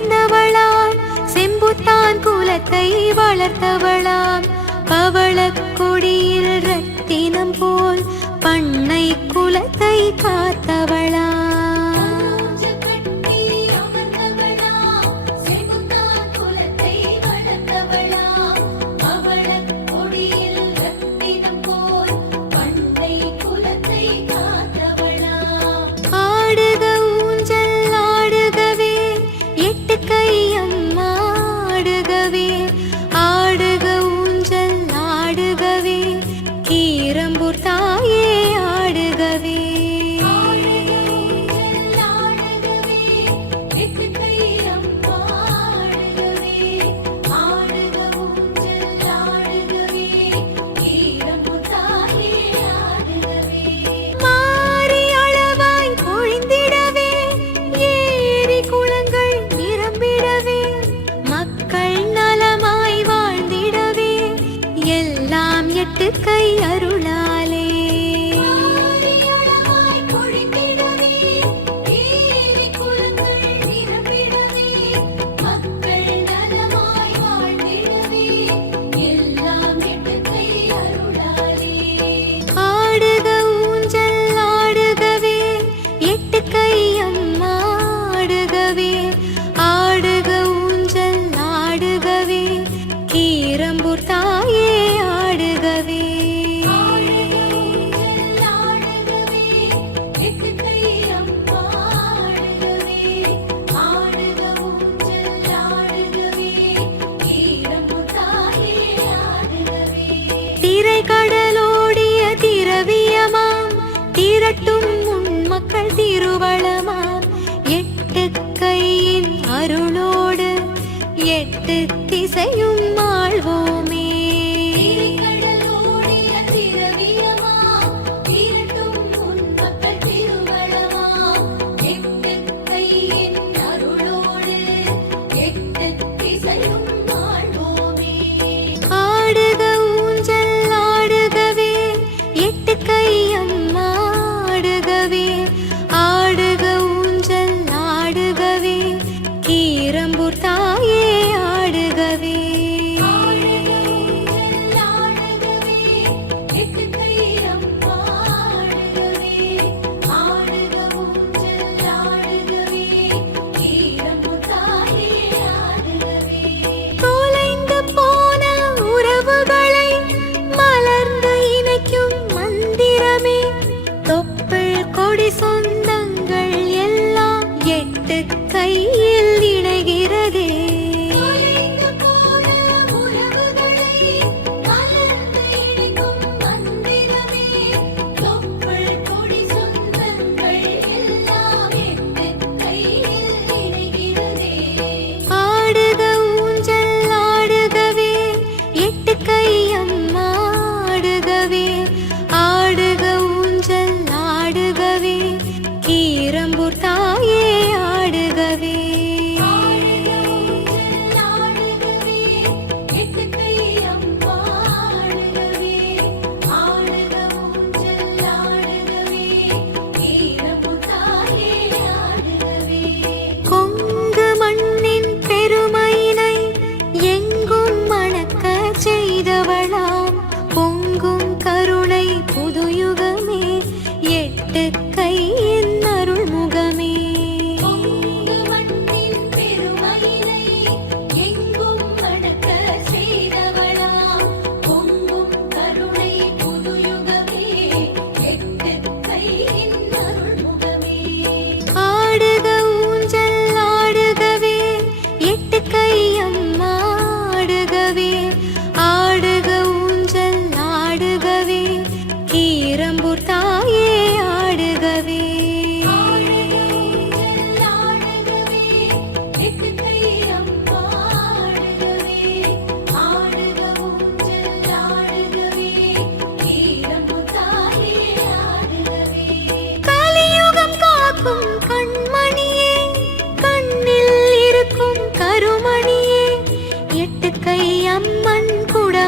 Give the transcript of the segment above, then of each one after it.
பிறந்தவளாம் செம்புத்தான் குலத்தை வளர்த்தவளாம். பவளக்கொடியில் ரத்தினம் போல் பண்ணை குலத்தை காத்தவளாம். அருளோடு எட்டு திசையும் ஆழ்வோமே. பாட்டு கை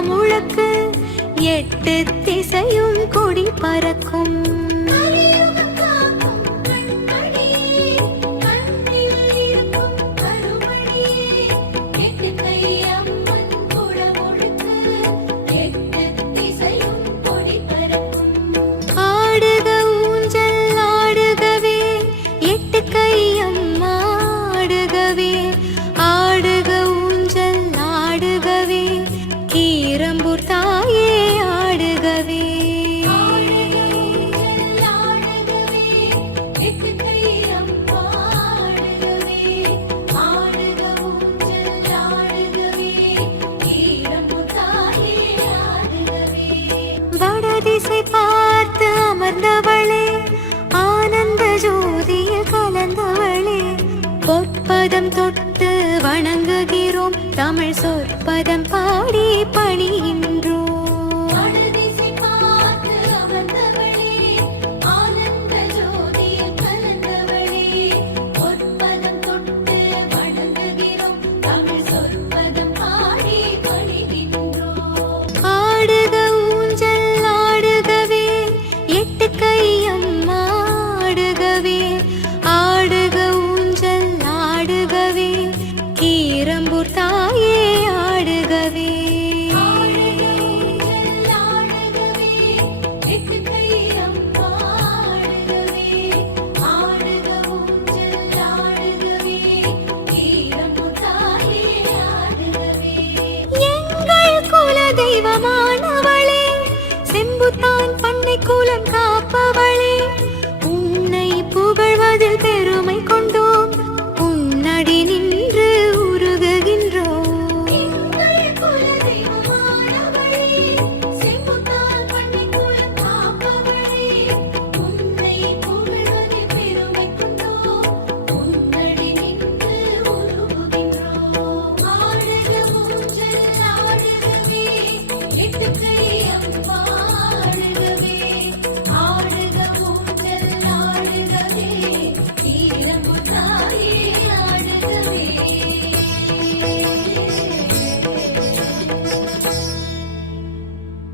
முழக்கு எட்டு திசையும் கொடி பறக்கும். அன்பூர் தாயே ஆடுகவே. திசை பார்த்து அமர்ந்தவளே ஆனந்த ஜோதியில் கலந்தவளே. பொற்பதம் தொட்டு வணங்குகிறோம் தமிழ் சொற்பதம் பா என்பதில் பெருமை